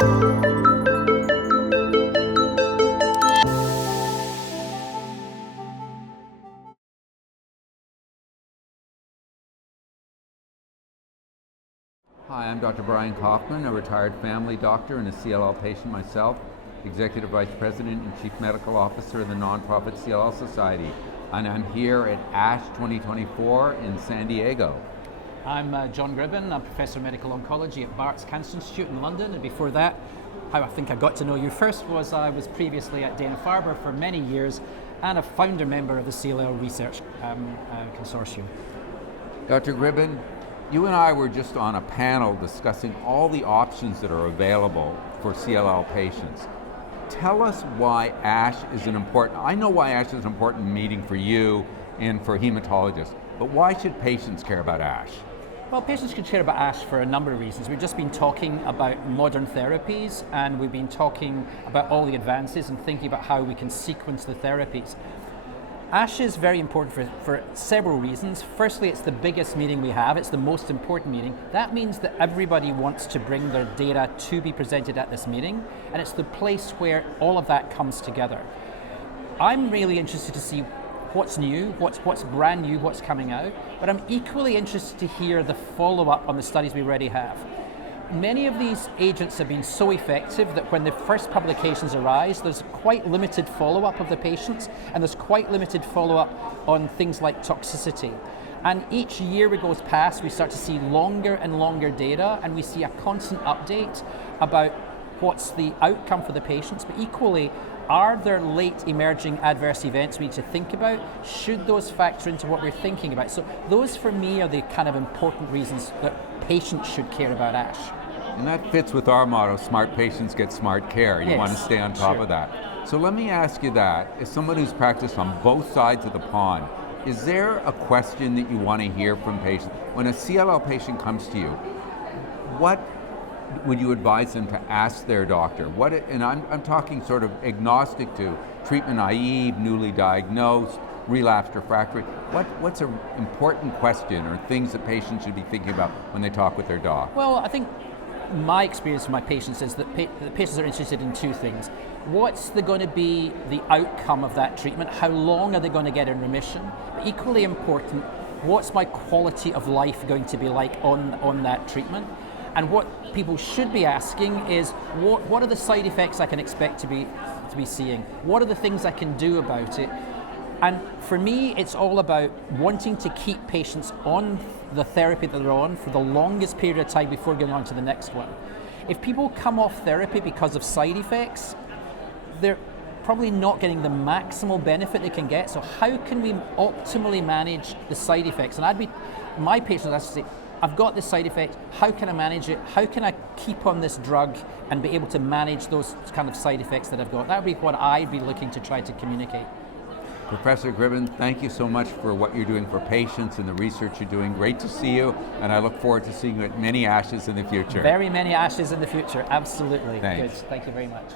Hi, I'm Dr. Brian Koffman, a retired family doctor and a CLL patient myself, Executive Vice President and Chief Medical Officer of the nonprofit CLL Society. And I'm here at ASH 2024 in San Diego. I'm John Gribben. I'm Professor of Medical Oncology at Barts Cancer Institute in London. And before that, how I think I got to know you first was I was previously at Dana-Farber for many years and a founder member of the CLL Research Consortium. Dr. Gribben, you and I were just on a panel discussing all the options that are available for CLL patients. Tell us why ASH is I know why ASH is an important meeting for you and for hematologists, but why should patients care about ASH? Well, patients should care about ASH for a number of reasons. We've just been talking about modern therapies, and we've been talking about all the advances and thinking about how we can sequence the therapies. ASH is very important for several reasons. Firstly, it's the biggest meeting we have. It's the most important meeting. That means that everybody wants to bring their data to be presented at this meeting, and it's the place where all of that comes together. I'm really interested to see what's new, what's brand new, what's coming out, but I'm equally interested to hear the follow-up on the studies we already have. Many of these agents have been so effective that when the first publications arise, there's quite limited follow-up of the patients, and there's quite limited follow-up on things like toxicity. And each year we goes past, we start to see longer and longer data, and we see a constant update about what's the outcome for the patients, but equally, are there late emerging adverse events we need to think about? Should those factor into what we're thinking about? So those for me are the kind of important reasons that patients should care about ASH. And that fits with our motto, smart patients get smart care. You want to stay on top of that. So let me ask you that, as someone who's practiced on both sides of the pond, is there a question that you want to hear from patients? When a CLL patient comes to you, what would you advise them to ask their doctor? And I'm talking sort of agnostic to treatment naive, newly diagnosed, relapsed refractory. What's an important question or things that patients should be thinking about when they talk with their doc? Well, I think my experience with my patients is that the patients are interested in two things. What's going to be the outcome of that treatment? How long are they going to get in remission? But equally important, what's my quality of life going to be like on that treatment? And what people should be asking is, what are the side effects I can expect to be seeing? What are the things I can do about it? And for me, it's all about wanting to keep patients on the therapy that they're on for the longest period of time before going on to the next one. If people come off therapy because of side effects, they're probably not getting the maximal benefit they can get. So how can we optimally manage the side effects? And my patients have to say, I've got this side effect, how can I manage it? How can I keep on this drug and be able to manage those kind of side effects that I've got? That would be what I'd be looking to try to communicate. Professor Gribben, thank you so much for what you're doing for patients and the research you're doing. Great to see you, and I look forward to seeing you at many ASHs in the future. Very many ASHs in the future, absolutely. Thanks. Good, thank you very much.